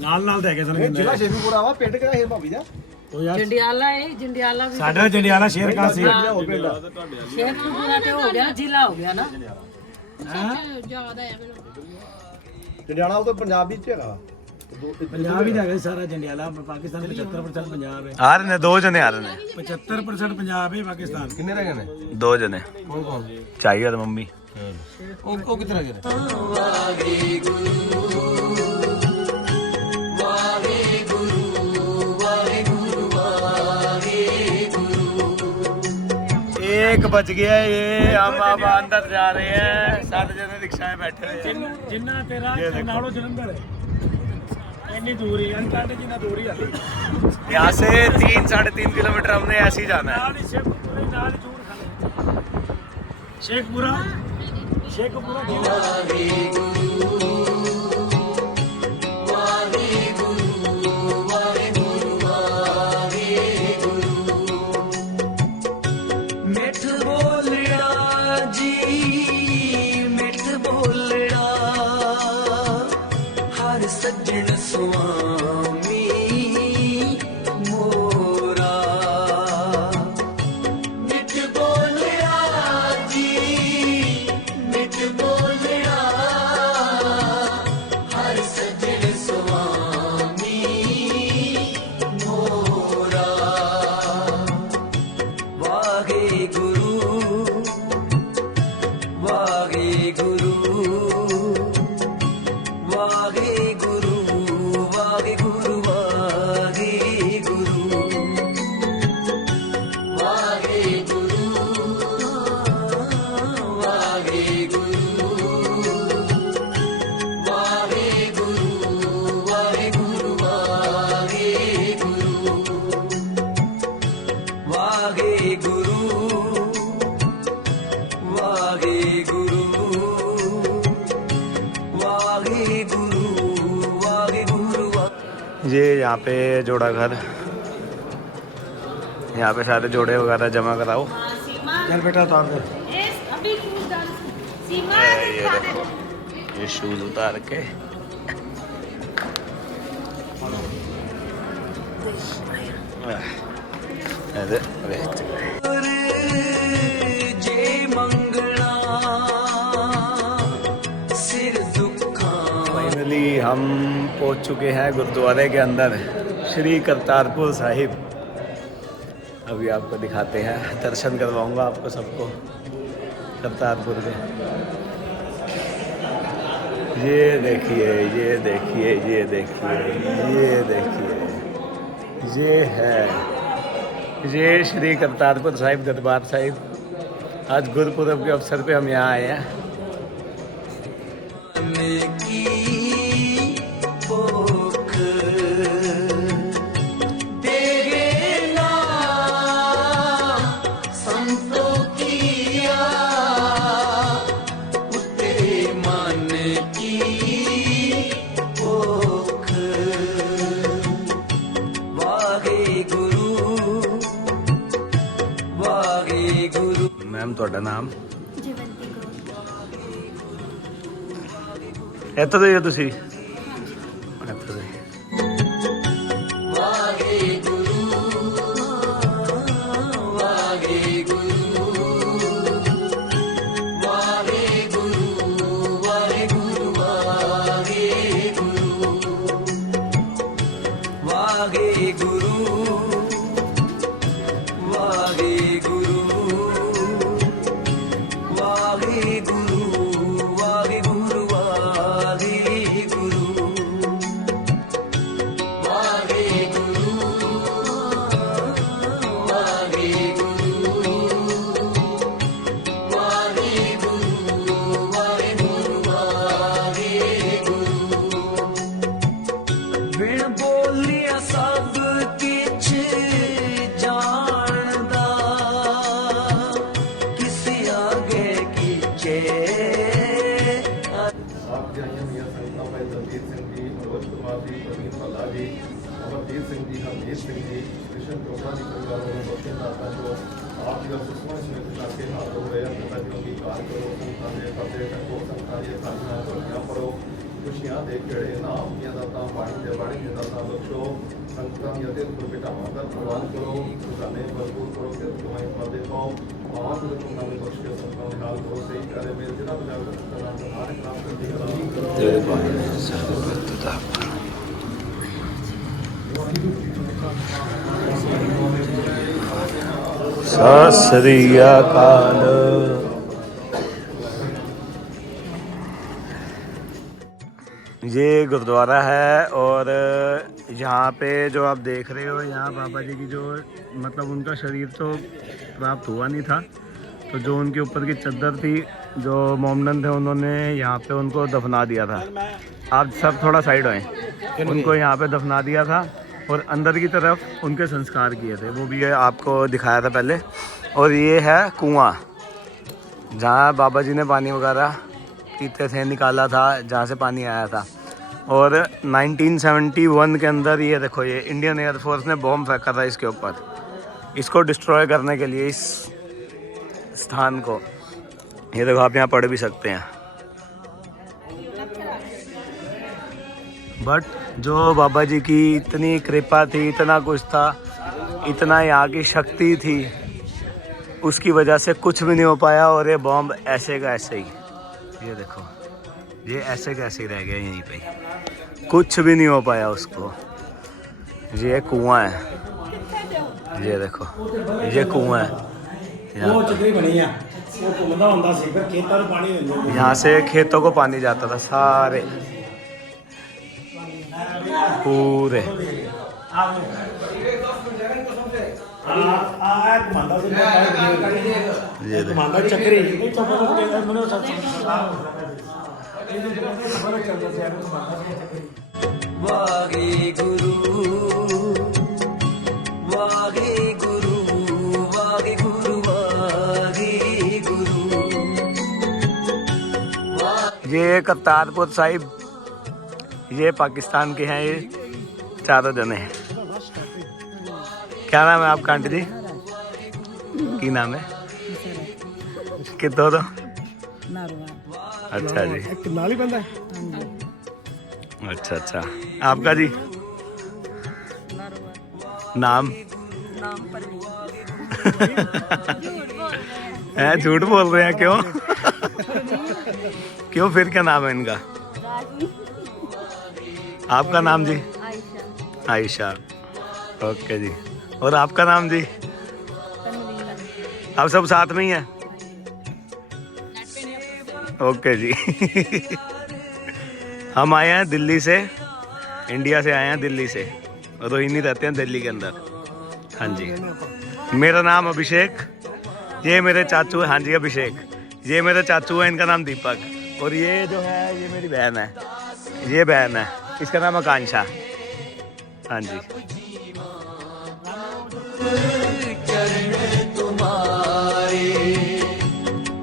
ਨਾਲ ਨਾਲ ਤੇ ਹੈਗੇ ਸਨ। ਜ਼ਿਲ੍ਹਾ ਸ਼ੇਖੂਪੁਰਾ ਵਾ, ਪਿੰਡ ਕਿਹੜਾ ਹੈ ਭਾਬੀ ਦਾ? ਉਹ ਯਾਰ ਜੰਡਿਆਲਾ ਹੈ, ਜੰਡਿਆਲਾ ਵੀ ਸਾਡਾ ਜੰਡਿਆਲਾ ਸ਼ੇਰ ਖਾਨ ਸੀ। ਹੋਰ ਪਿੰਡ ਆ। ਸ਼ੇਖਪੁਰਾ ਤੇ ਹੋ ਗਿਆ, ਜ਼ਿਲ੍ਹਾ ਹੋ ਗਿਆ ਨਾ। ਜੰਡਿਆਲਾ ਉਹ ਤਾਂ ਪੰਜਾਬ ਵਿੱਚ ਹੈਗਾ। ਪੰਜਾਬ ਹੀ ਤਾਂ ਹੈਗਾ ਸਾਰਾ ਜੰਡਿਆਲਾ ਪਾਕਿਸਤਾਨ 75% ਪੰਜਾਬ ਹੈ ਆ ਰਹੇ ਨੇ 2 ਜਣੇ ਆ ਰਹੇ ਨੇ 75% ਪੰਜਾਬ ਹੈ ਪਾਕਿਸਤਾਨ ਕਿੰਨੇ ਰਹਿ ਗਏ ਨੇ 2 ਜਣੇ ਕੌਣ ਕੌਣ ਚਾਹੀਏ ਤਾਂ ਮੰਮੀ ਉਹ ਕਿੱਧਰ ਗਏ ਨੇ एक बज गया ये हम अब अंदर जा रहे हैं 7 जने रिक्शा में बैठे हुए हैं ਜਿੰਨਾ ਤੇਰਾ ਨਾਲੋਂ ਜਲੰਧਰ ਹੈ ਇੰਨੀ ਦੂਰ ਹੀ ਅੰਤਾਂ ਜਿੰਨਾ ਦੂਰ ਹੀ ਆ यहाँ से 3-3.5 किलोमीटर हमने ऐसे ही जाना है ਨਾਲ ਹੀ ਸ਼ੇਖਪੁਰੇ ਨਾਲ ਹੀ ਜੂੜ ਖਾਣੇ ਸ਼ੇਖਪੁਰਾ ਮਿੱਠ ਬੋਲੜਾ ਜੀ ਮਿੱਠ ਬੋਲੜਾ ਹਰ ਸੱਜਣ ਸੁਆਮੀ ਮੋਰਾ ਮਿੱਠ ਬੋਲੜਾ ਜੀ ਮਿੱਠ ਬੋਲੜਾ ਹਰ ਸੱਜਣ ਸੁਆਮੀ ਮੋਰਾ ਵਾਹਿਗੁਰੂ ਵਾਹਿਗੁਰੂ ਵਾਹਿਗੁਰੂ ਵਾਹਿਗੁਰੂ ਵਾਹਿਗੁਰੂ ਵਾਹਿਗੁਰੂ ਵਾਹਿਗੁਰੂ ਵਾਹਿਗੁਰੂ ਵਾਹਿਗੁਰੂ ਵਾਹਿਗੁਰੂ ਵਾਹਿਗੁਰੂ ये यहाँ पे जोड़ा घर यहाँ पे सारे जोड़े वगैरह जमा कराओ ਚੱਲ ਬੇਟਾ ਉਤਾਰ ਦੇ अभी सीमा ये देखो ये शूज उतार के ऐसे देख ਜੇ ਮੰਗਣਾ ਸਿਰ ਦੁੱਖਾਂ फाइनली हम पहुंच चुके हैं गुरुद्वारे के अंदर श्री करतारपुर साहिब। अभी आपको दिखाते हैं, दर्शन करवाऊंगा आपको सबको करतारपुर के। ये देखिए ये देखिए ये देखिए ये देखिए ये है ये श्री करतारपुर साहिब दरबार साहिब। आज गुरुपुरब के अवसर पे हम यहाँ आए हैं। ਕੀ ਭੁੱਖ ਤੇਰੇ ਨਾਮ ਸੰਤੋ ਕੀਆ ਉਤੇ ਮਨ ਕੀ ਭੁੱਖ ਵਾਹਿਗੁਰੂ ਵਾਹਿਗੁਰੂ मैम ਤੁਹਾਡਾ ਨਾਮ जीवंती को ਇੱਥੋਂ ਦੇ ਹੋ ਤੁਸੀਂ ਇੱਥੋਂ ਦੇ। ਬਿਨ ਬੋਲਿਆ ਸਭ ਕਿਛ ਜਾਣਦਾ ਕਿਸ ਆਗੇ ਕੀਚੇ आपके आइए भैया संगता भाई दलजीत सिंह जी मनोज कुमार जी प्रवीण भल्ला जी अमरजीत सिंह जी हरजीत सिंह जी कृष्ण चोपड़ा जी परिवार वालों रोशन दाता जो आप जी सुषमा समेत जाके हाथ हो रहे हैं पिताजियों की कार करो संतान दे फतेह रखो संतान ये साधना दुनिया पढ़ो खुशियां दे केड़े नाम दिया दाता बाणी दे दाता बख्शो संतान यदि उनको बेटा माकर प्रवान करो खुदाने भरपूर करो कि तुम्हारे पदे पाओ मां को तुम नाम बख्श के संतान हाल करो सही करे मेरे जिला बजाकर नाम हमारे नाम कर दिया सत श्री अकाल। ये गुरुद्वारा है और यहाँ पे जो आप देख रहे हो, यहाँ बाबा जी की जो मतलब उनका शरीर तो प्राप्त हुआ नहीं था, तो जो उनके ऊपर की चद्दर थी, जो मोमडन थे, उन्होंने यहाँ पे उनको दफना दिया था। आप सब थोड़ा साइड होएं, उनको यहाँ पे दफना दिया था और अंदर की तरफ उनके संस्कार किए थे, वो भी आपको दिखाया था पहले। और ये है कुआं जहाँ बाबा जी ने पानी वगैरह पीते थे, निकाला था, जहाँ से पानी आया था। और 1971 के अंदर ये देखो, ये इंडियन एयरफोर्स ने बॉम्ब फेंका था इसके ऊपर, इसको डिस्ट्रॉय करने के लिए, इस स्थान को। ये देखो, आप यहाँ पढ़ भी सकते हैं। बट जो बाबा जी की इतनी कृपा थी, इतना कुछ था, इतना यहाँ की शक्ति थी, उसकी वजह से कुछ भी नहीं हो पाया। और ये बॉम्ब ऐसे का ऐसे ही, ये देखो, ये ऐसे का ऐसे ही रह गया यहीं पे, कुछ भी नहीं हो पाया उसको। ये कुआं है, ये देखो, ये कुआं है। यहाँ से खेतों को पानी जाता था सारे पूरे। ये वाहे गुरु वाहे गुरु वाहे गुरु वाहे गुरु। ये करतारपुर साहिब, ये पाकिस्तान के हैं, ये चारों जने। क्या नाम है आपका आंटी जी? की नाम है? कितो तो? अच्छा जी, नाली बंदा है। अच्छा अच्छा, आपका जी नाम? है झूठ बोल रहे हैं क्यों? क्यों, फिर क्या नाम है इनका? आपका नाम जी? आयशा। ओके जी। और आपका नाम जी? आप सब साथ में ही हैं? ओके जी। हम आए हैं दिल्ली से, इंडिया से आए हैं, दिल्ली से। रोहिणी रहते हैं दिल्ली के अंदर। हाँ जी। मेरा नाम अभिषेक, ये मेरे चाचू हैं। हाँ जी, अभिषेक। ये मेरे चाचू हैं, इनका नाम दीपक। और ये जो है, ये मेरी बहन है, ये बहन है, इसका नाम आकांक्षा। हाँ जी। चरण तुम्हारे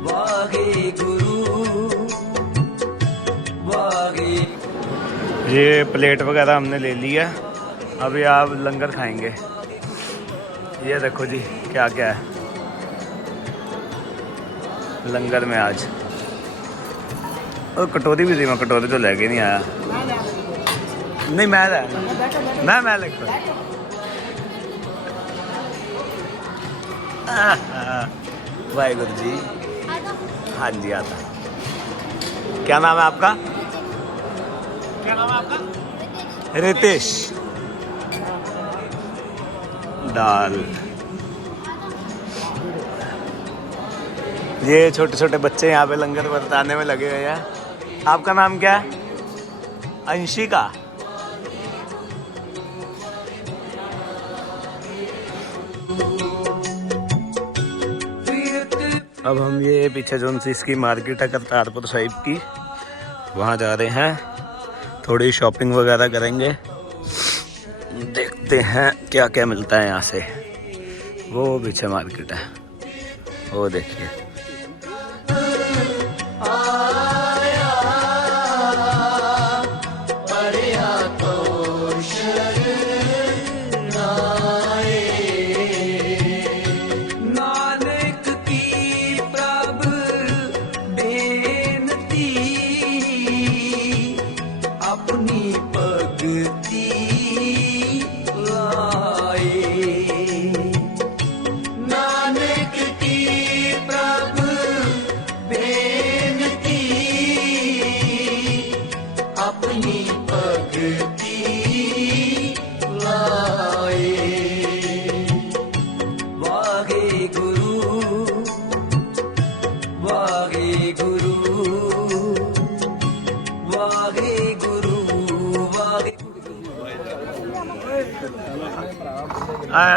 वाहे गुरु वाहे। ये प्लेट वगैरह हमने ले लिया, अभी आप लंगर खाएंगे। ये देखो जी, क्या क्या है लंगर में आज। और कटोरी भी थी, मैं कटोरी तो लेके नहीं आया। नहीं, मैं लेकर वाहिगुरु जी। हाँ जी, आता। क्या नाम है आपका? क्या नाम है आपका? रितेश। दाल। ये छोटे छोटे बच्चे यहाँ पे लंगर बरताने में लगे हुए हैं। आपका नाम क्या है? अंशिका। अब हम ये पीछे जो सी इसकी मार्केट है करतारपुर साहिब की, वहाँ जा रहे हैं, थोड़ी शॉपिंग वगैरह करेंगे, देखते हैं क्या क्या मिलता है यहाँ से। वो पीछे मार्केट है, वो देखिए। नानक की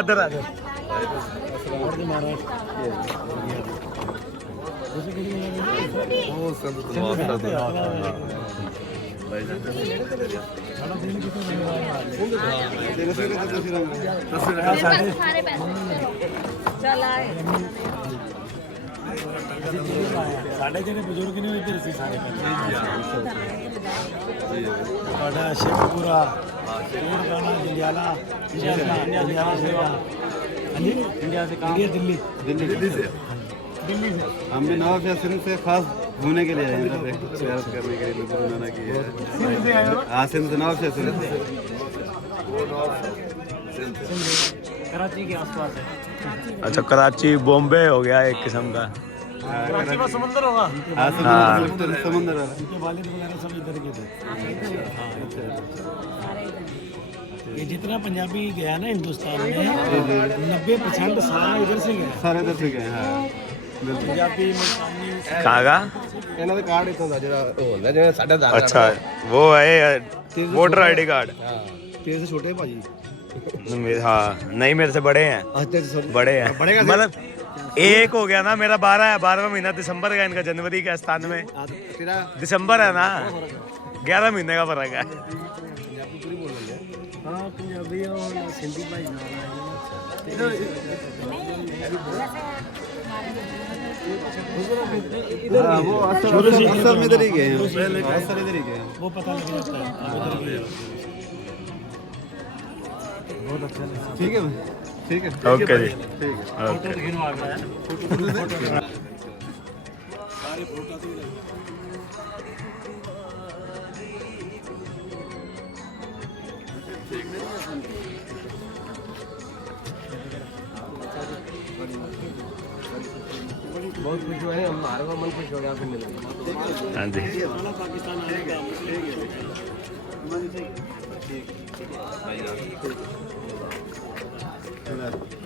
इधर आ जा। सारे पैसे चल आए ਸਾਡੇ ਜਿਹੜੇ ਬਜ਼ੁਰਗ ਨੇ ਉਹ ਇੱਧਰ ਸੀ ਸਾਰੇ ਤੁਹਾਡਾ ਸ਼ੇਖਪੁਰਾ ਗਾਣਾ ਜੰਡਿਆਲਾ इंडिया से कहाँ दिल्ली से हम भी नवाब शाह सिंध से खास घूमने के लिए आए हैं यहाँ पे सैर करने के लिए लोगों ने किया है। हाँ सिंध से नवाब शाह सिंध से कराची के आसपास है अच्छा कराची बॉम्बे हो गया एक किस्म का। कराची में समुंदर होगा हाँ समुंदर वाला उनके वालिद वगैरह सब इधर के थे ये जितना पंजाबी गया ना हिंदुस्तान में 90% सारा इधर से गया सारे इधर से गए हाँ पंजाबी मुल्तानी कहाँ का? ਇਹਨਾਂ ਦਾ ਕਾਰਡ ਇਥੋਂ ਦਾ ਜਿਹੜਾ ਉਹ ਹੁੰਦਾ ਜਿਵੇਂ ਸਾਡਾ ਆਧਾਰ अच्छा वो है वोटर आईडी कार्ड। ਹਾਂ ਤੇਰੇ ਤੋਂ ਛੋਟੇ ਭਾਜੀ हाँ नहीं मेरे से बड़े हैं, ਅੱਜ ਤੇ सब बड़े हैं मतलब एक हो गया ना मेरा 12वां महीना दिसंबर का, इनका जनवरी का 97 ਤੇਰਾ दिसंबर है ना, 11 महीने का फर्क है। हाँ पंजाबी और सिंधी भाई हाँ वो असल में इधर ही गए हैं असल इधर ही गए हैं वो पता लग जाता है आप इधर गए हो। बहुत अच्छा लगा ठीक है भाई ठीक है ओके जी ठीक है ओके। दिखने आ गया सारे फोटो बहुत खुश हुए हैं हमारे को मन खुश हो गया आपसे मिलकर हाँ जी पाकिस्तान आने का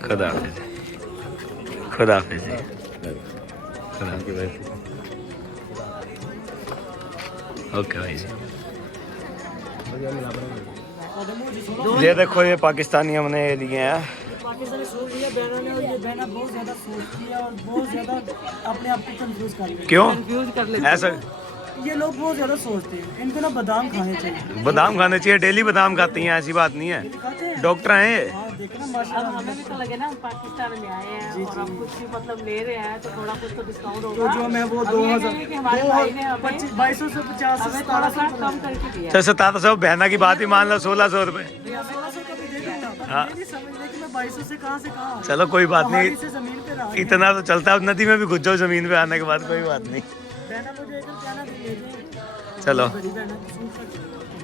खुदा हाफिज खुदा हाफिज जी खुदा हाफिज भाई। ओके भाई जी ये देखो ये पाकिस्तानी हमने लिए हैं। पाकिस्तानी सोच लिया बहनों ने और ये बहना बहुत ज़्यादा सोचती है और बहुत ज़्यादा अपने आप को कंफ्यूज कर रही है। क्यों कंफ्यूज कर लेते ऐसा? ये लोग बहुत ज़्यादा सोचते हैं इनको ना बादाम खाने चाहिए बादाम खाने चाहिए, डेली बादाम खाती हैं, ऐसी बात नहीं है, खाते हैं डॉक्टर हैं ये। हाँ देखना अब माशाल्लाह हमें भी तो लगे ना हम पाकिस्तान में आए हैं और हम कुछ भी मतलब ले रहे हैं तो थोड़ा कुछ तो डिस्काउंट होगा। तो जो मैं वो अब ये कहेंगे कि हमारे भाई ने हमें 2200 से 50 से हमें थोड़ा सा कम करके दिया। तो 1700 बहना की बात ही मान लो, 1600 रुपये। 1600 का भी दे दूंगा हाँ। ये नहीं समझ रहे कि मैं 2200 से कहाँ आ चलो कोई बात पहाड़ी नहीं, से जमीन पे रहा इतना तो चलता है, नदी में भी घुस जाओ जमीन पे आने के बाद, कोई बात नहीं। बहना मुझे एक कहना भी ले जाए चलो बड़ी बहना सुन सकते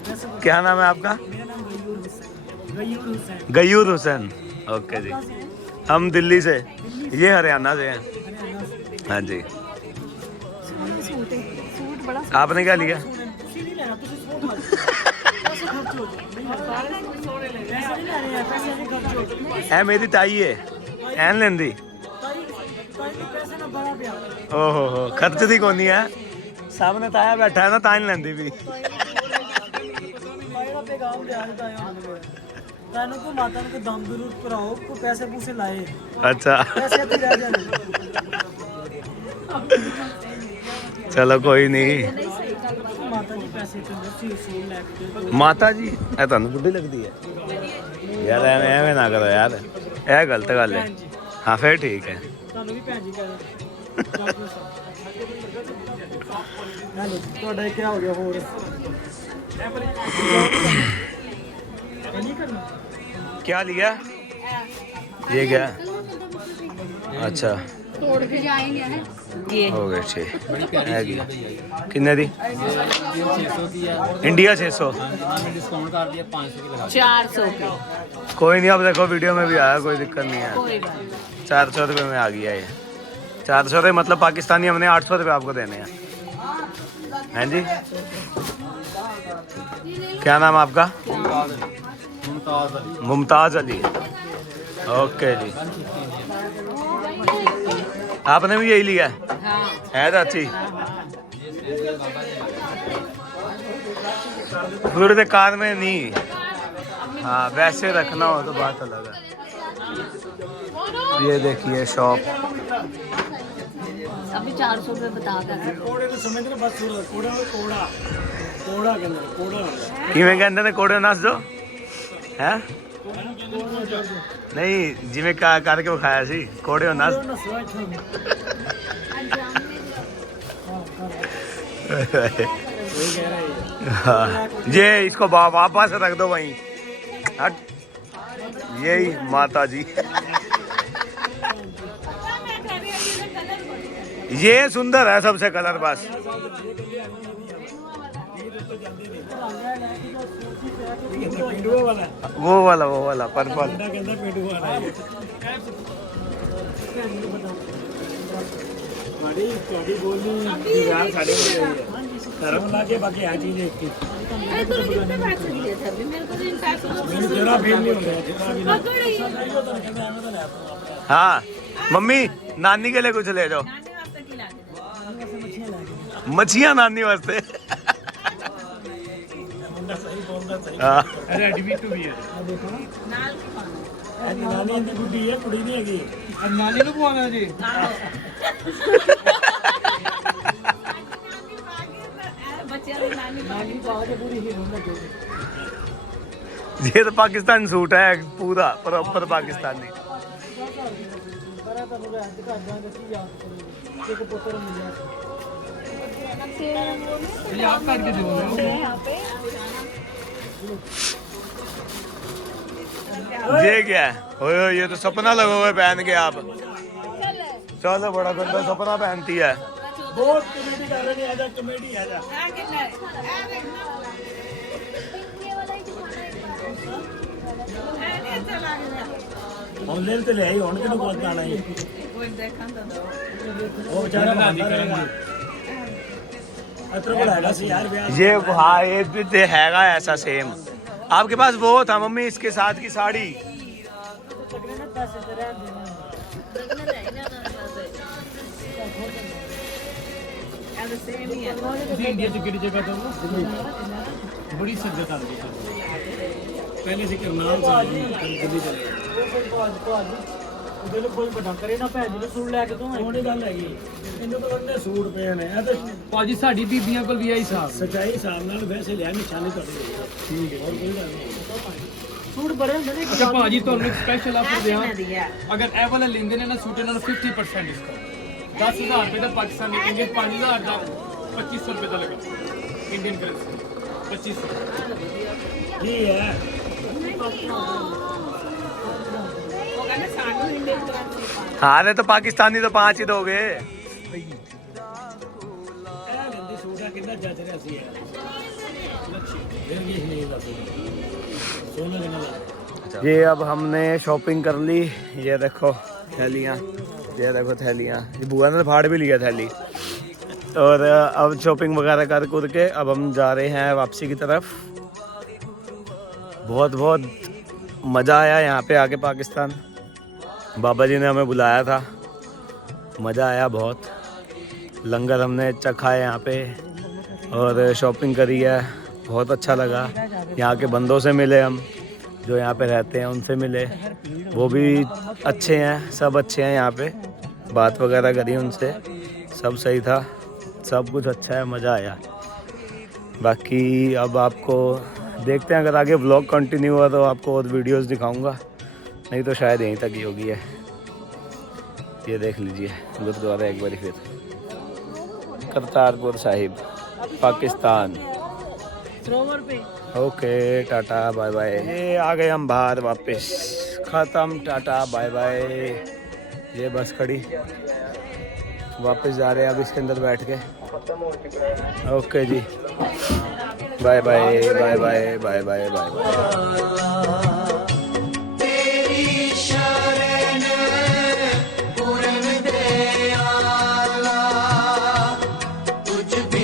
वैसे क्या नाम है आपका? मेरा नाम गयूर हुसैन गयूर हुसैन। ओके जी हम दिल्ली से, ये हरियाणा से हैं। हाँ जी सूट बड़ा आपने क्या लिया? ਤੁਸੀਂ ਨਹੀਂ ਲੈਣਾ ਤੁਸੀਂ ਸੋਚ ਮਤ ਪੈਸੇ ਖਰਚ ਹੋ ਜਾਏ ਸਾਰੇ ਸੂਟ ਸੋਹਣੇ ਲੈ ਪੈਸੇ ਨਹੀਂ ਲੈਣੇ ਆ ਪੈਸੇ ਨਹੀਂ ਖਰਚ ਹੋ ਜਾਏ ए मेरी ताई है एन लेंदी। ਤਾਈ ਪੈਸੇ ਨਾ ਬੜਾ ਪਿਆ ओहो हो खर्च दी कोनी है, सामने ताया बैठा है ना, ताई नहीं लेंदी भी। ਮਾਇਰਾ ਪੈਗਾਮ ਦੇ ਆਜ ਦਾ ਆਇਆ ਤਾਨੂੰ ਕੋ ਮਾਤਾ ਨੂੰ ਕੋ ਦਮ ਜ਼ਰੂਰ ਭਰਾਓ ਕੋ ਪੈਸੇ ਪੂਸੇ ਲਾਏ अच्छा ਪੈਸੇ ਤੇ ਰਹਿ ਜਾਣੇ चलो कोई नहीं। ਮਾਤਾ ਜੀ ਪੈਸੇ ਤੇ ਲੱਸੀ ਸੂਟ ਲੈ ਕੇ माता जी ਇਹ ਤੁਹਾਨੂੰ ਬੁੱਢੀ ਲੱਗਦੀ ਹੈ ਯਾਰ, ਐਵੇਂ ਨਾ ਕਰੋ ਯਾਰ, ਇਹ ਗਲਤ ਗੱਲ ਹੈ। ਹਾਂ ਫਿਰ ਠੀਕ ਹੈ। ਤੁਹਾਨੂੰ ਵੀ ਭੈਣ ਜੀ ਕਹਿੰਦੇ ਤੁਹਾਡਾ ਇਹ ਕਿਆ ਹੋ ਗਿਆ ਹੋਰ ਨਹੀਂ ਕਰਨਾ क्या लिया? ये क्या? अच्छा तोड़ के जाएंगे हैं हो गया ठीक है। कितने दी? इंडिया 600। 400 के कोई नहीं, अब देखो वीडियो में भी आया, कोई दिक्कत नहीं है। कोई बात नहीं। 400 रुपये में आ गया ये। 400 रुपये मतलब पाकिस्तानी हमने 800 रुपये आपको देने हैं। हैं जी क्या नाम है आपका? मुमताज अली। ओके जी आपने भी यही लिया है चाची? पूरे कार में नहीं, हाँ वैसे रखना हो तो बात अलग है। ये देखिए शॉप अभी 400 रुपये बता कर कोड़े तो समझ रहे बस कोड़ा कोड़ा कोड़ा के अंदर कोड़ा किवें कहते ने कोड़े नस दो है नहीं जिवें का करके विखाया सी कोड़े नस हाँ, ये इसको वापस रख दो वहीं। हट यही माता जी ये सुंदर है सबसे कलर बस। वो वाला पर्पल धर्म लाके बाकी आ चीजें एक ही हाँ मम्मी नानी के लिए कुछ ले जाओ मछियाँ नानी वास्ते हाँ नानी दी गुड्डी है कुड़ी नहीं हैगी नानी ਨੂੰ ਪਵਾਉਣਾ ਜੀ ये तो पाकिस्तान सूट है पूरा प्रॉपर पाकिस्तानी। ये क्या है ओए ये तो सपना लगा हुआ है पहन के आप चलो बड़ा गंदा सपना पहनती है। बहुत कॉमेडी कर रहे हैं आजा कॉमेडी आजा ऑनलाइन ਤੇ ਲੈ ਆਈ ਹੁਣ ਕਿਹਨੂੰ ਕੋਲ ਜਾਣਾ ਹੈ ਕੋਈ ਦੇਖਾਂ ਤਾਂ ਉਹ ਵਿਚਾਰਾ ਨਾਨੀ ਕਰਾਂਗੇ ਅਤਰ ਕੋਲ ਹੈਗਾ ਸੀ ਯਾਰ ये हाँ ये भी हैगा ऐसा सेम आपके पास वो था मम्मी इसके साथ की साड़ी इंडिया की जगह तो बड़ी शिद्दत आ गई पहले से करनाल से दिल्ली चले ਉਹਦੇ ਲਈ ਕੋਈ ਵੱਡਾ ਕਰੇ ਨਾ ਭੈਣ ਜੀ ਸੂਟ ਲੈ ਕੇ ਤੋਂ ਉਹਨੇ ਗੱਲ ਹੈਗੀ ਇਹਨੂੰ ਤਾਂ ਵੱਡੇ ਸੂਟ ਪਏ ਨੇ ਇਹ ਤਾਂ ਭਾਜੀ ਸਾਡੀ ਬੀਬੀਆਂ ਕੋਲ ਵੀ ਆਈ ਹਿਸਾਬ ਸਚਾਈ ਹਿਸਾਬ ਨਾਲ ਵੈਸੇ ਲਿਆ ਨਿਸ਼ਾਨੀ ਤੁਹਾਡੀ ਠੀਕ ਹੈ ਹੋਰ ਕੋਈ ਗੱਲ ਨਹੀਂ ਸੂਟ ਬੜੇ ਹੁੰਦੇ ਨੇ ਅੱਛਾ ਭਾਜੀ ਤੁਹਾਨੂੰ ਇੱਕ ਸਪੈਸ਼ਲ ਆਫਰ ਦਿਆਂ ਅਗਰ ਇਹ ਵਾਲਾ ਲੈਂਦੇ ਨੇ ਨਾ ਸੂਟ ਇਹਨਾਂ ਨੂੰ 50% ਡਿਸਕਾਊਂਟ 10000 ਰੁਪਏ ਦਾ ਪਾਕਿਸਤਾਨੀ ਇੰਡੀਅਨ 5000 ਦਾ 2500 ਰੁਪਏ ਦਾ ਲਗਾ ਇੰਡੀਅਨ ਕਰੰਸੀ 2500 ਕੀ ਹੈ हाँ तो पाकिस्तानी तो 5 ही दोगे ये अब हमने शॉपिंग कर ली ये देखो थैलियाँ ये देखो थैलियाँ ये बुआ ने फाड़ भी लिया थैली और अब शॉपिंग वगैरह कर कुर के अब हम जा रहे हैं वापसी की तरफ। बहुत बहुत मज़ा आया यहाँ पे आके पाकिस्तान बाबा जी ने हमें बुलाया था मज़ा आया बहुत लंगर हमने चखा है यहाँ पे और शॉपिंग करी है बहुत अच्छा लगा। यहाँ के बंदों से मिले हम जो यहाँ पे रहते हैं उनसे मिले वो भी अच्छे हैं सब अच्छे हैं यहाँ पे बात वगैरह करी उनसे सब सही था सब कुछ अच्छा है मज़ा आया। बाकी अब आपको देखते हैं अगर आगे व्लॉग कंटिन्यू हुआ तो आपको और वीडियोस दिखाऊंगा नहीं तो शायद यहीं तक ही होगी है। ये देख लीजिए गुरुद्वारा एक बार फिर Kartarpur Sahib Pakistan. Okay tata bye bye. ये आ गए हम बाहर वापस ख़त्म टाटा बाय बाय। ये बस खड़ी वापस जा रहे हैं अब इसके अंदर बैठ के। ओके जी bye bye bye bye bye bye bye bye.